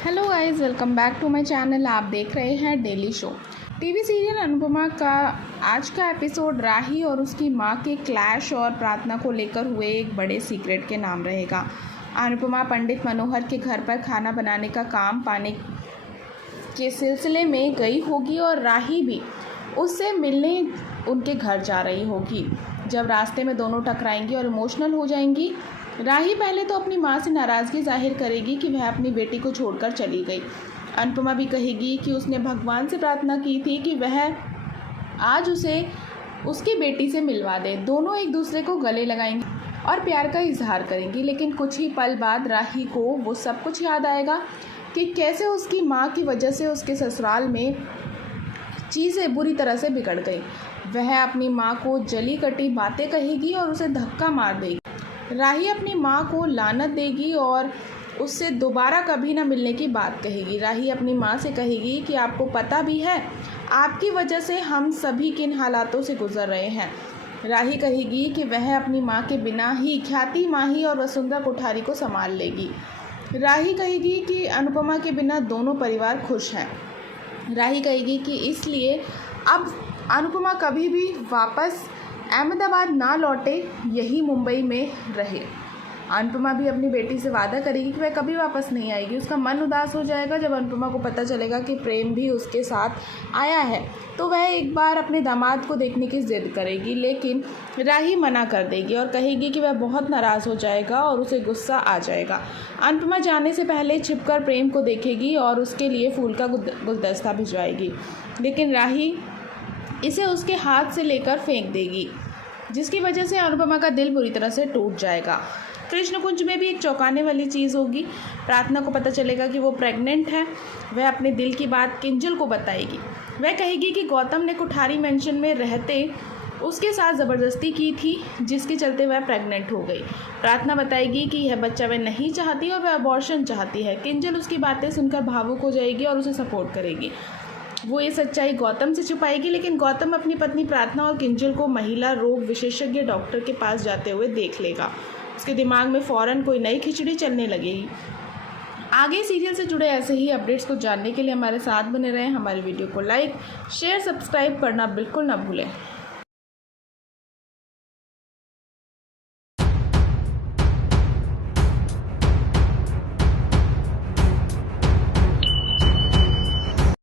Hello guys, welcome back to my channel. आप देख रहे हैं daily show. TV serial Anupama का आज का एपिसोड राही और उसकी मां के क्लैश और प्रार्थना को लेकर हुए एक बड़े सीक्रेट के नाम रहेगा। अनुपमा पंडित मनोहर के घर पर खाना बनाने का काम पाने के सिलसिले में गई होगी और राही भी उससे मिलने उनके घर जा रही होगी। जब रास्ते में दोनों टकराएंगी और इमोशनल हो जाएंगी। राही पहले तो अपनी मां से नाराज़गी जाहिर करेगी कि वह अपनी बेटी को छोड़कर चली गई। अनुपमा भी कहेगी कि उसने भगवान से प्रार्थना की थी कि वह आज उसे उसकी बेटी से मिलवा दे। दोनों एक दूसरे को गले लगाएंगी और प्यार का इजहार करेंगी। लेकिन कुछ ही पल बाद राही को वो सब कुछ याद आएगा कि कैसे उसकी माँ की वजह से उसके ससुराल में चीज़ें बुरी तरह से बिगड़ गई। वह अपनी माँ को जली कटी बातें कहेगी और उसे धक्का मार देगी। राही अपनी माँ को लानत देगी और उससे दोबारा कभी ना मिलने की बात कहेगी। राही अपनी माँ से कहेगी कि आपको पता भी है, आपकी वजह से हम सभी किन हालातों से गुजर रहे हैं। राही कहेगी कि वह अपनी माँ के बिना ही ख्याति माही और वसुंधरा कोठारी को संभाल लेगी। राही कहेगी कि अनुपमा के बिना दोनों परिवार खुश हैं। राही कहेगी कि इसलिए अब अनुपमा कभी भी वापस अहमदाबाद ना लौटे, यही मुंबई में रहे। अनुपमा भी अपनी बेटी से वादा करेगी कि वह कभी वापस नहीं आएगी। उसका मन उदास हो जाएगा जब अनुपमा को पता चलेगा कि प्रेम भी उसके साथ आया है, तो वह एक बार अपने दामाद को देखने की जिद करेगी। लेकिन राही मना कर देगी और कहेगी कि वह बहुत नाराज़ हो जाएगा और उसे गुस्सा आ जाएगा। अनुपमा जाने से पहले छिपकर प्रेम को देखेगी और उसके लिए फूल का गुलदस्ता भिजवाएगी। लेकिन राही इसे उसके हाथ से लेकर फेंक देगी, जिसकी वजह से अनुपमा का दिल बुरी तरह से टूट जाएगा। कृष्ण कुंज में भी एक चौंकाने वाली चीज़ होगी। प्रार्थना को पता चलेगा कि वो प्रेग्नेंट है। वह अपने दिल की बात किंजल को बताएगी। वह कहेगी कि गौतम ने कोठारी मेंशन में रहते उसके साथ ज़बरदस्ती की थी, जिसके चलते वह प्रेग्नेंट हो गई। प्रार्थना बताएगी कि यह बच्चा वह नहीं चाहती और वह अबॉर्शन चाहती है। किंजल उसकी बातें सुनकर भावुक हो जाएगी और उसे सपोर्ट करेगी। वो ये सच्चाई गौतम से छुपाएगी, लेकिन गौतम अपनी पत्नी प्रार्थना और किंजल को महिला रोग विशेषज्ञ डॉक्टर के पास जाते हुए देख लेगा। उसके दिमाग में फ़ौरन कोई नई खिचड़ी चलने लगेगी। आगे सीरियल से जुड़े ऐसे ही अपडेट्स को जानने के लिए हमारे साथ बने रहें। हमारी वीडियो को लाइक, शेयर, सब्सक्राइब करना बिल्कुल ना भूलें।